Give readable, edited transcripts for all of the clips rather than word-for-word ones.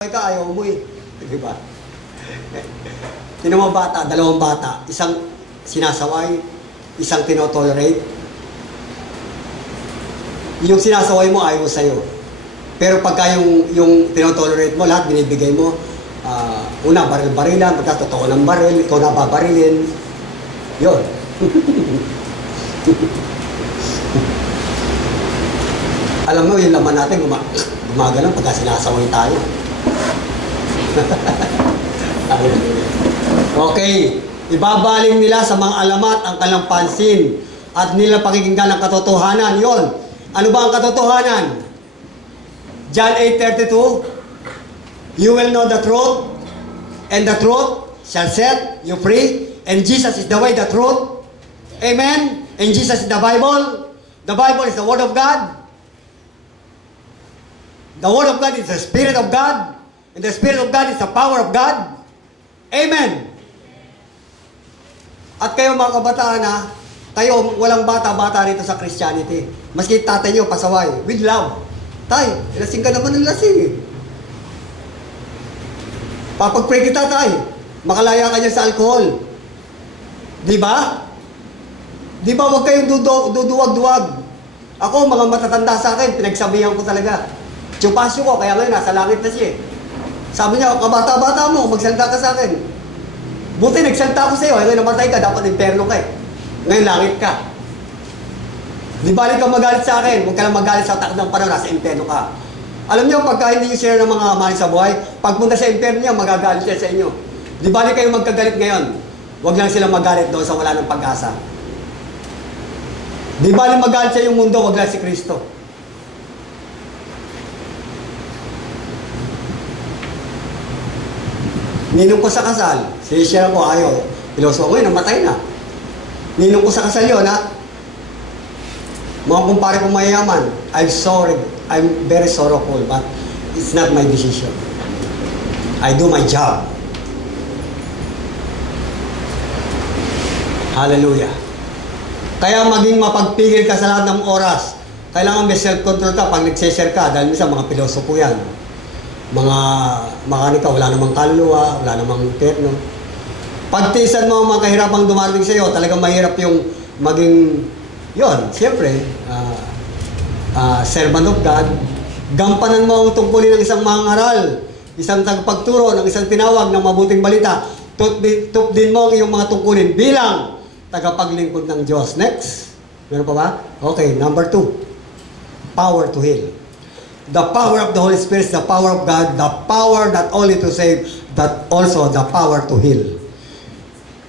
Ka, ayaw mo eh. Di ba? Tinong mga bata, dalawang bata, isang sinasaway, isang tinotolerate. Yung sinasaway mo, ayaw sa'yo. Pero pagka yung tinotolerate mo, lahat binibigay mo, una, baril-barilan, pagka totoo ng baril, ikaw na babarilin. Yun. Alam mo, yung laman natin, gumagalang pagka sinasaway tayo. Okay, ibabaling nila sa mga alamat ang kanilang pansin at nila pakikinggan ang katotohanan. Yon. Ano ba ang katotohanan? John 8:32, you will know the truth, and the truth shall set you free, and Jesus is the way, the truth. Amen? And Jesus is the Bible. The Bible is the Word of God. The Word of God is the Spirit of God. And the Spirit of God is the power of God. Amen. At kayo mga kabataan kayo walang bata-bata rito sa Christianity. Maski tatay nyo pasaway, with love. Tay, lasing ka naman ng lasing eh. Papag-pray kita tay, makalaya ka niya sa alcohol. Di ba? Di ba huwag kayong duduwag-duwag. Ako, mga matatanda sa akin, pinagsabihan ko talaga. Tsupasyo ko, kaya ngayon nasa langit na siya. Sabi niya, kabata-bata mo, magsalita ka sa akin. Buti nagsalita ko sa iyo, ngayon namatay ka, dapat imperno ka eh. Ngayon langit ka. Di balik ka magalit sa akin, huwag ka lang magalit sa takot ng panahon, nasa imperno ka. Alam niyo, pagka hindi niyo share ng mga mahal sa buhay, pagpunta sa imperno niya, magagalit siya sa inyo. Di balik kayo magkagalit ngayon, huwag lang silang magalit doon sa wala ng pag-asa. Di balik magalit sa iyong mundo, huwag lang si Kristo. Ninong ko sa kasal, sinishare ko, ayaw. Piloso ko ngayon, namatay na. Ninong ko sa kasal yun, mga kumpare kong mayayaman, I'm very sorrowful, but it's not my decision. I do my job. Hallelujah. Kaya maging mapagpigil ka sa lahat ng oras. Kailangan may self-control ka pag nag-share ka, dahil minsan mga pilosopo yan. Mga makanika, wala namang kaluluwa, wala namang terno. Pagtiisan mo ang mga kahirapang dumating sa iyo, talagang mahirap yung maging, yon, siyempre, servant of God. Gampanan mo ang tungkulin ng isang mangaral, isang tagapagturo, ng isang tinawag ng mabuting balita. Tupdin mo ang iyong mga tungkulin bilang tagapaglingkod ng Diyos. Next. Meron pa ba? Okay, number 2. Power to heal. The power of the Holy Spirit is the power of God, the power not only to save, but also the power to heal.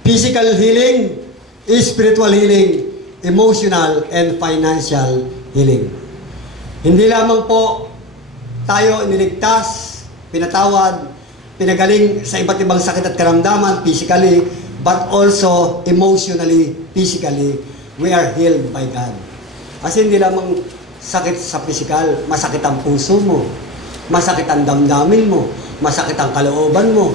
Physical healing, spiritual healing, emotional and financial healing. Hindi lamang po tayo niligtas, pinatawad, pinagaling sa iba't ibang sakit at karamdaman physically, but also emotionally, physically, we are healed by God. Kasi hindi lamang sakit sa physical, masakit ang puso mo, masakit ang damdamin mo, masakit ang kalooban mo.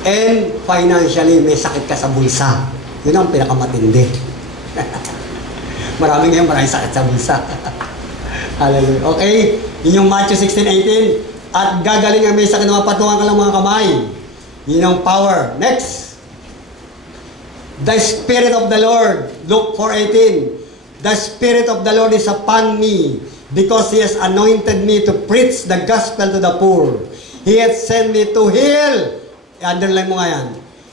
And financially, may sakit ka sa bulsa. Yun ang pinakamatindi. Maraming sakit sa bulsa. Hallelujah. Okay, yun yung Matthew 16:18. At gagaling ang may sakit na mapatungan ka lang mga kamay. Yun yung power. Next. The Spirit of the Lord. Luke 4:18. The Spirit of the Lord is upon me, because He has anointed me to preach the gospel to the poor. He has sent me to heal. I-underline mo nga yan.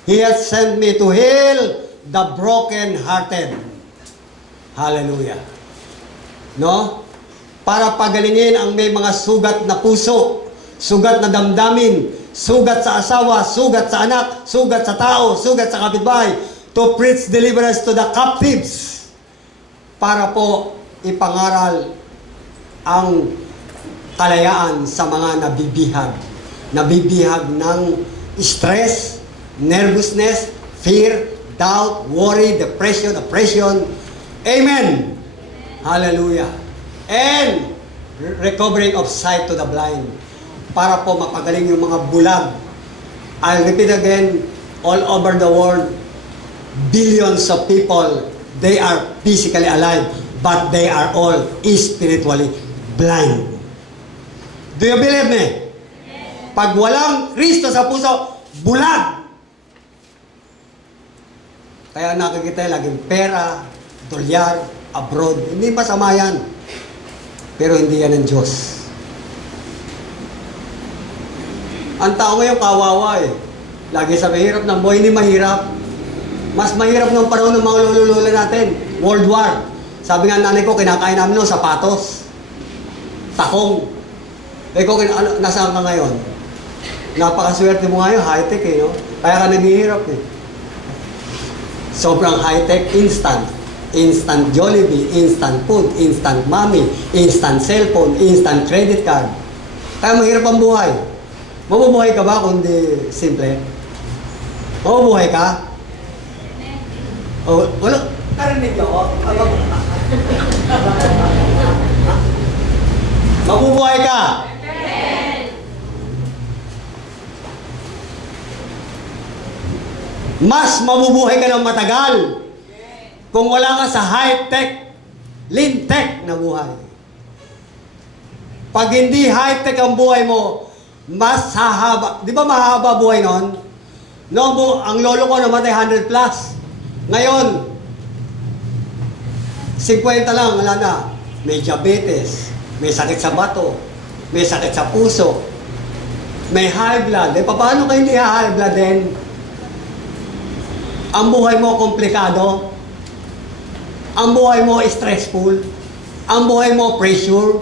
He has sent me to heal the broken-hearted. Hallelujah. No? Para pagalingin ang may mga sugat na puso, sugat na damdamin, sugat sa asawa, sugat sa anak, sugat sa tao, sugat sa kapitbahay, to preach deliverance to the captives. Para po ipangaral ang kalayaan sa mga nabibihag. Nabibihag ng stress, nervousness, fear, doubt, worry, depression, oppression. Amen! Hallelujah! And recovering of sight to the blind. Para po mapagaling yung mga bulag. I'll repeat again, all over the world, billions of people, they are physically alive, but they are all spiritually blind. Do you believe me? Pag walang Kristo sa puso, bulag. Kaya nakikita laging pera, dolyar, abroad. Hindi masama yan. Pero hindi yan ng Diyos. Ang tao ngayon kawawa eh. Lagi sa mahirap ng buhay, hindi mahirap. Mas mahirap ng panahon ng mga lolo-lola natin. World War. Sabi nga nanay ko, kinakain namin ng sapatos. Takong. Ikaw, nasaan ka ngayon? Napakaswerte mo ngayon, high-tech eh, no? Kaya ka naghihirap eh. Sobrang high-tech, instant. Instant Jollibee, instant food, instant mommy, instant cellphone, instant credit card. Kaya mahirap ang buhay. Mabubuhay ka ba kundi simple? Mabubuhay ka? Oh, wala. Narinig niyo ako? Mabubuhay ka? Mas mabubuhay ka ng matagal kung wala ka sa high-tech, lean-tech na buhay. Pag hindi high-tech ang buhay mo, mas hahaba. Di ba mahaba buhay nun? No, ang lolo ko namatay 100 plus. Ngayon, 50 lang, wala na. May diabetes, may sakit sa bato, may sakit sa puso, may high blood. Eh, paano kayo hindi high blood din? Ang buhay mo komplikado. Ang buhay mo stressful. Ang buhay mo pressure.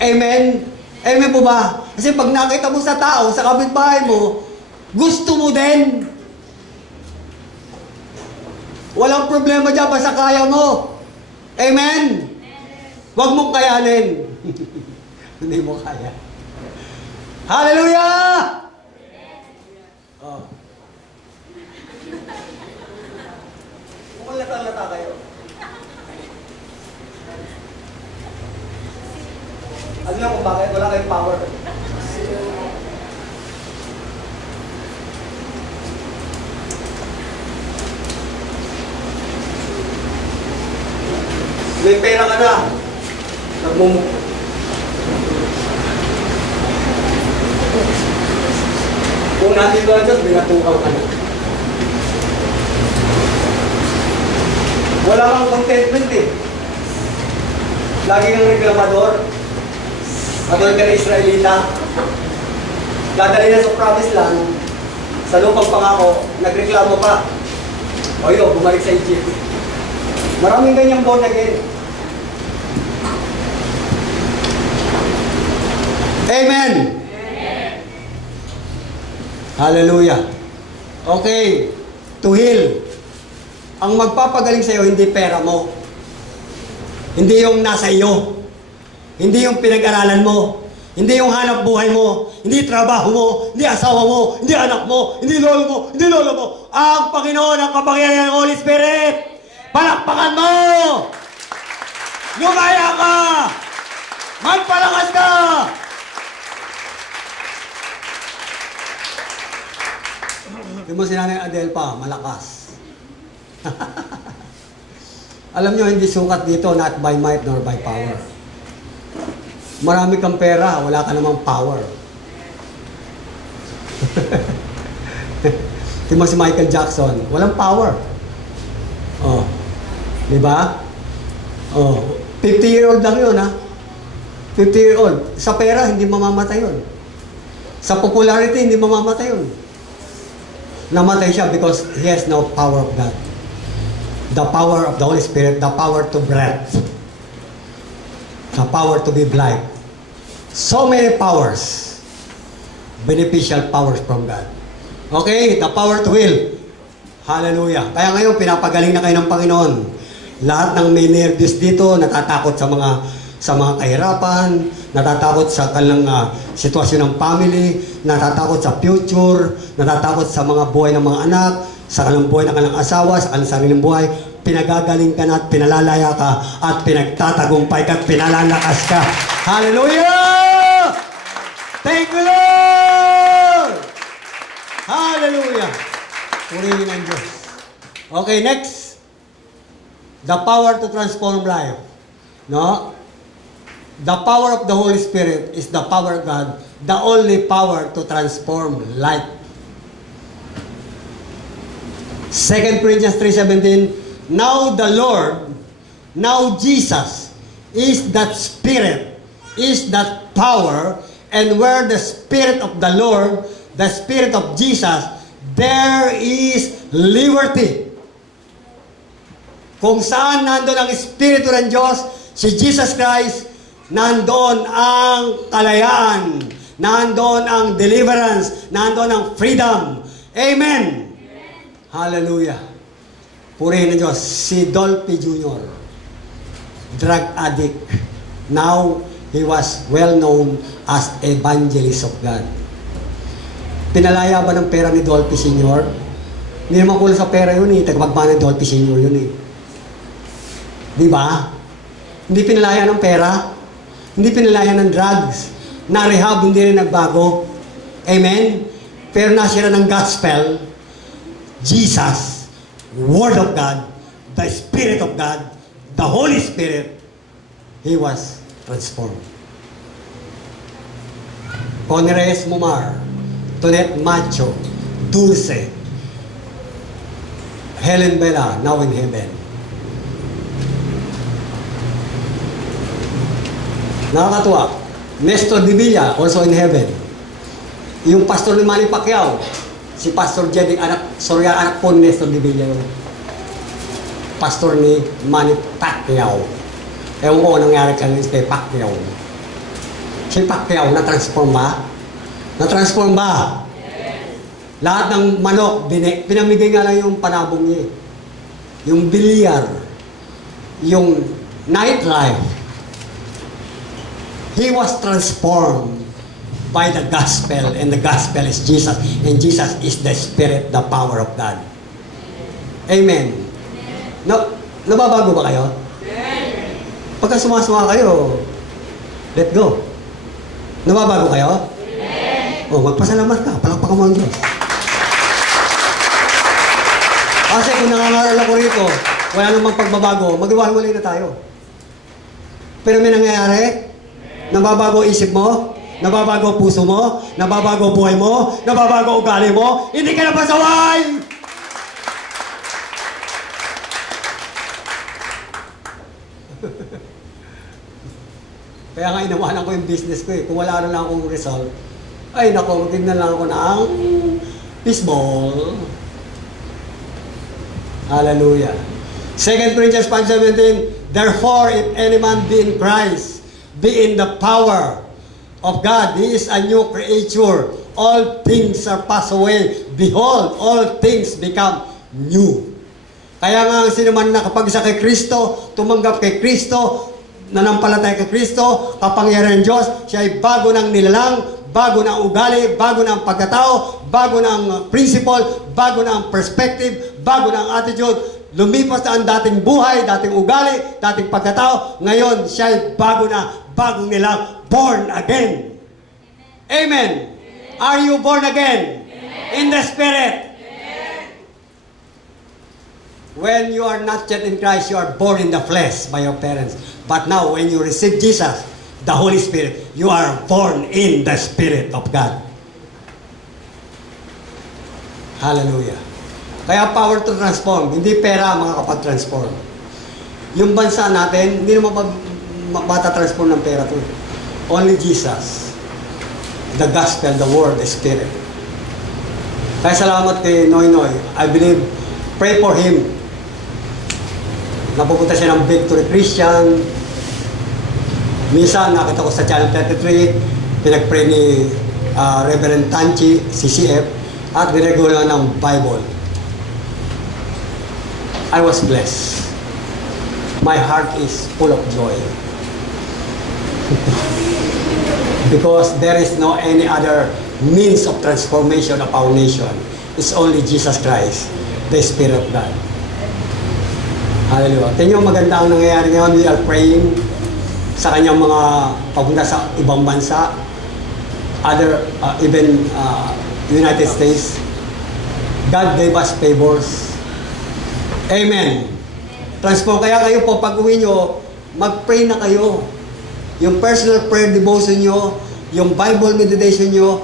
Amen? Amen po ba? Kasi pag nakita mo sa tao, sa kapitbahay mo, gusto mo din. Walang problema dyan, basta kaya mo. Amen? Huwag mong kayanin. Hindi mo kaya. Hallelujah! Oh. Kung lata-lata kayo. Alam niyo kung bakit? Wala kayong power. May pera ka na. Kung natin ba dyan, binatukaw ka na. Wala kang contentment eh. Lagi kang reklamador. Katulad ka na Israelita. Dadali na sa promise land. Sa lupang pangako, nagreklamo pa. O yun, bumalik sa Egypt. Maraming ganyang born again. Amen! Amen! Hallelujah! Okay, to heal. Ang magpapagaling sa'yo, hindi pera mo. Hindi yung nasa iyo. Hindi yung pinag-aralan mo. Hindi yung hanap buhay mo. Hindi trabaho mo. Hindi asawa mo. Hindi anak mo. Hindi lolo mo. Hindi lolo mo. Ang Panginoon, ang kapangyarihan ng Holy Spirit. Palakpakan mo! Lumaya ka! Magpalakas ka! Yung mo si Nanay Adele pa, malakas. Alam nyo, hindi sukat dito, not by might nor by power. Marami kang pera, wala ka namang power. Yung mo si Michael Jackson, walang power. Oh. Di ba? Oh, 50-year-old lang yun, ha? 50-year-old. Sa pera, hindi mamamatay yun. Sa popularity, hindi mamamatay yun. Namatay siya because he has no power of God. The power of the Holy Spirit, the power to breath. The power to be blind. So many powers. Beneficial powers from God. Okay, the power to will. Hallelujah. Kaya ngayon, pinapagaling na kayo ng Panginoon. Lahat ng may nervous dito, natatakot sa mga kahirapan, natatakot sa kanilang sitwasyon ng family, natatakot sa future, natatakot sa mga buhay ng mga anak, sa kanilang buhay ng kanilang asawa, sa kanilang sariling buhay. Pinagagaling ka na at pinalalaya ka at pinagtatagumpay ka at pinalalakas ka. Hallelujah! Thank you, Lord! Hallelujah! Purihin ang Diyos. Okay, next. The power to transform life. No? The power of the Holy Spirit is the power of God, the only power to transform life. 2 Corinthians 3:17, now the Lord, now Jesus, is that Spirit, is that power, and where the Spirit of the Lord, the Spirit of Jesus, there is liberty. Kung saan nandun ang Espiritu ng Diyos, si Jesus Christ, nandoon ang kalayaan, nandoon ang deliverance, nandoon ang freedom. Amen! Hallelujah! Purihin ng Diyos. Si Dolphy Jr., drug addict. Now, he was well known as evangelist of God. Pinalaya ba ng pera ni Dolphy Sr.? Hindi naman kulang sa pera yun eh. Tagapagmana ni Dolphy Sr. yun eh. Di ba? Hindi pinalaya ng pera. Hindi pinalaya ng drugs. Na-rehab, hindi rin nagbago. Amen? Pero nasira ng gospel, Jesus, Word of God, the Spirit of God, the Holy Spirit, He was transformed. Connie Reyes Mumar, Tonet Macho, Dulce, Helen Bella, now in heaven. Nakakatuwa. Nestor Divilla, also in heaven. Yung pastor ni Manny Pacquiao, si Pastor Jedic, anak po ni Nestor Divilla yung pastor ni Manny Pacquiao. Ewan ko nangyari kay Pacquiao. Si Pacquiao, na-transform ba? Na-transform ba? Lahat ng manok, pinamigay nga lang yung panabong niya. Yung bilyar, yung nightlife. He was transformed by the gospel, and the gospel is Jesus, and Jesus is the Spirit, the power of God. Amen. Nababago ba kayo? Pagka sumasama kayo, let go. Nababago kayo? O, magpasalamat ka, palakpakan mo ang Diyos. Kasi kung nangangaral ako rito, wala namang pagbabago, mag-iwalay na tayo. Pero may nangyayari, nababago isip mo, nababago puso mo, nababago buhay mo, nababago ugali mo, hindi ka na pasaway! Kaya nga inawanan ko yung business ko eh. Kung wala na lang akong result, ay nako, magiging na lang ako ng fishball. Hallelujah. 2 Corinthians 5:17, therefore, if any man be in Christ, be in the power of God, he is a new creature. All things are passed away. Behold, all things become new. Kaya nga, sino man nakapag-isa kay Kristo, tumanggap kay Kristo, nanampalataya kay Kristo, kapangyarihan ng Diyos, siya ay bago ng nilalang, bago ng ugali, bago ng pagkatao, bago ng principle, bago ng perspective, bago ng attitude. Lumipas na ang dating buhay, dating ugali, dating pagkatao. Ngayon, siya ay bago na, bagong nilang born again. Amen. Are you born again? In the Spirit? When you are not yet in Christ, you are born in the flesh by your parents. But now, when you receive Jesus, the Holy Spirit, you are born in the Spirit of God. Hallelujah. Kaya power to transform, hindi pera makakapag-transform. Yung bansa natin, hindi naman matatransform ng pera to. Only Jesus. The gospel, the word, the spirit. Kaya salamat kay Noy Noy. I believe, pray for him. Napupunta siya ng Victory Christian. Minsan, nakita ko sa Channel 33, pinag-pray ni Reverend Tanchi, CCF, at niregulan ng Bible. I was blessed. My heart is full of joy. Because there is no any other means of transformation of our nation. It's only Jesus Christ, the Spirit of God. Hallelujah. Tingnan nyo, maganda ang nangyayari ngayon. We are praying sa kanyang mga papunta sa ibang bansa, even United States. God gave us favors. Amen. Transform. Kaya kayo po, pag uwi nyo, mag-pray na kayo. yung personal prayer devotion nyo, yung Bible meditation nyo,